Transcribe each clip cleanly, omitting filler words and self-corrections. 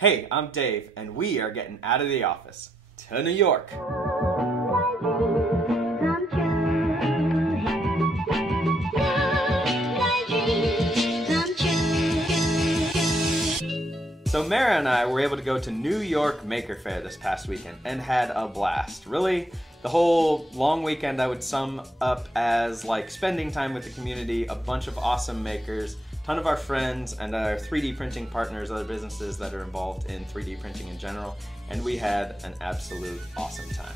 Hey, I'm Dave, and we are getting out of the office to New York. So Mara and I were able to go to New York Maker Faire this past weekend and had a blast. Really, the whole long weekend I would sum up as like spending time with the community, a bunch of awesome makers, ton of our friends and our 3D printing partners, other businesses that are involved in 3D printing in general, and we had an absolute awesome time.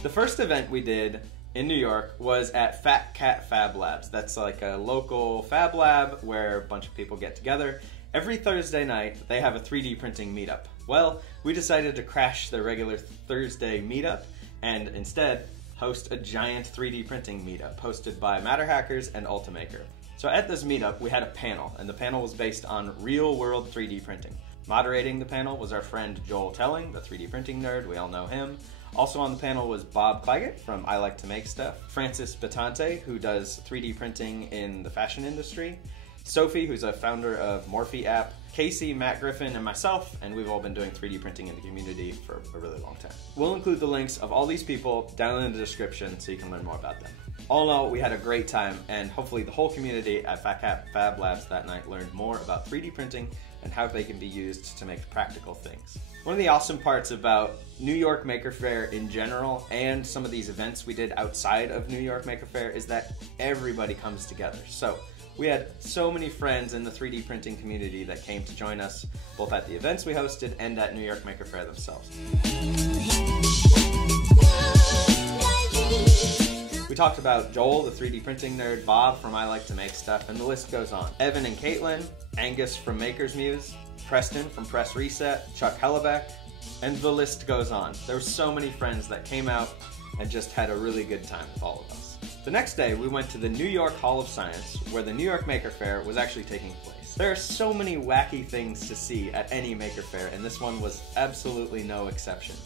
The first event we did in New York was at Cat Fab Labs. That's like a local fab lab where a bunch of people get together. Every Thursday night, they have a 3D printing meetup. Well, we decided to crash their regular Thursday meetup and instead host a giant 3D printing meetup hosted by MatterHackers and Ultimaker. So at this meetup, we had a panel, and the panel was based on real-world 3D printing. Moderating the panel was our friend Katelyn, the 3D printing nerd, we all know him. Also on the panel was Bob Claggett from I Like to Make Stuff, Francis Bitonti, who does 3D printing in the fashion industry, Sophie, who's a founder of Morphi App, Casey, Matt Griffin, and myself, and we've all been doing 3D printing in the community for a really long time. We'll include the links of all these people down in the description so you can learn more about them. All in all, we had a great time, and hopefully the whole community at Cat Fab Labs that night learned more about 3D printing and how they can be used to make practical things. One of the awesome parts about New York Maker Faire in general and some of these events we did outside of New York Maker Faire is that everybody comes together. So we had so many friends in the 3D printing community that came to join us both at the events we hosted and at New York Maker Faire themselves. We talked about Joel, the 3D printing nerd, Bob from I Like to Make Stuff, and the list goes on. Evan and Katelyn, Angus from Maker's Muse, Preston from Press Reset, Chuck Hellebeck, and the list goes on. There were so many friends that came out and just had a really good time with all of us. The next day, we went to the New York Hall of Science, where the New York Maker Faire was actually taking place. There are so many wacky things to see at any Maker Faire, and this one was absolutely no exception.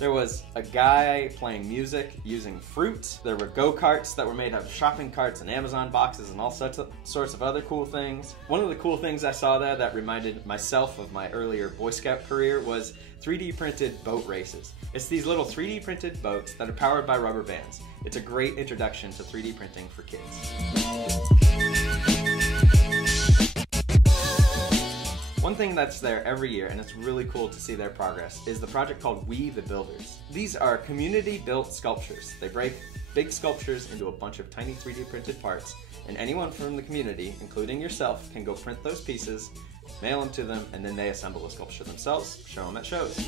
There was a guy playing music using fruit. There were go-karts that were made out of shopping carts and Amazon boxes and all sorts of other cool things. One of the cool things I saw there that reminded myself of my earlier Boy Scout career was 3D printed boat races. It's these little 3D printed boats that are powered by rubber bands. It's a great introduction to 3D printing for kids. One thing that's there every year, and it's really cool to see their progress, is the project called We the Builders. These are community-built sculptures. They break big sculptures into a bunch of tiny 3D printed parts, and anyone from the community, including yourself, can go print those pieces, mail them to them, and then they assemble a sculpture themselves, show them at shows.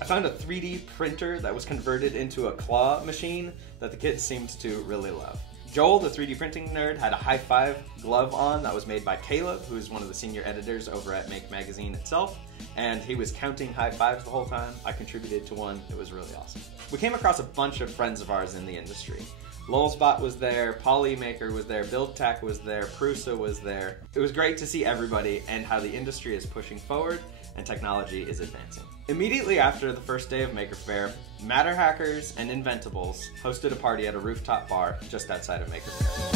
I found a 3D printer that was converted into a claw machine that the kids seemed to really love. Joel, the 3D printing nerd, had a high five glove on that was made by Caleb, who is one of the senior editors over at Make Magazine itself, and he was counting high fives the whole time. I contributed to one. It was really awesome. We came across a bunch of friends of ours in the industry. LulzBot was there, PolyMaker was there, BuildTAK was there, Prusa was there. It was great to see everybody and how the industry is pushing forward and technology is advancing. Immediately after the first day of Maker Faire, MatterHackers and Inventables hosted a party at a rooftop bar just outside of Maker Faire.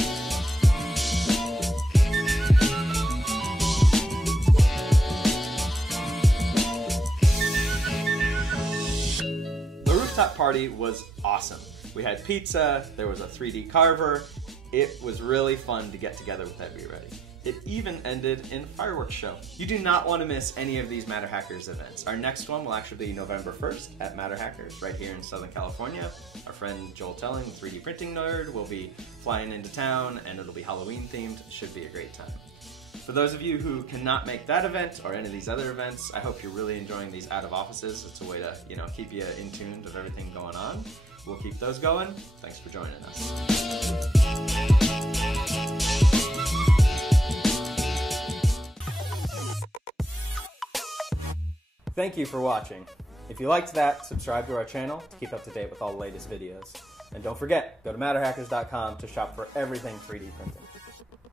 The rooftop party was awesome. We had pizza, there was a 3D carver. It was really fun to get together with everybody. It even ended in a fireworks show. You do not want to miss any of these MatterHackers events. Our next one will actually be November 1st at MatterHackers right here in Southern California. Our friend Katelyn, 3D printing nerd, will be flying into town and it'll be Halloween themed. It should be a great time. For those of you who cannot make that event or any of these other events, I hope you're really enjoying these out of offices. It's a way to, keep you in tune with everything going on. We'll keep those going. Thanks for joining us. Thank you for watching. If you liked that, subscribe to our channel to keep up to date with all the latest videos. And don't forget, go to MatterHackers.com to shop for everything 3D printing.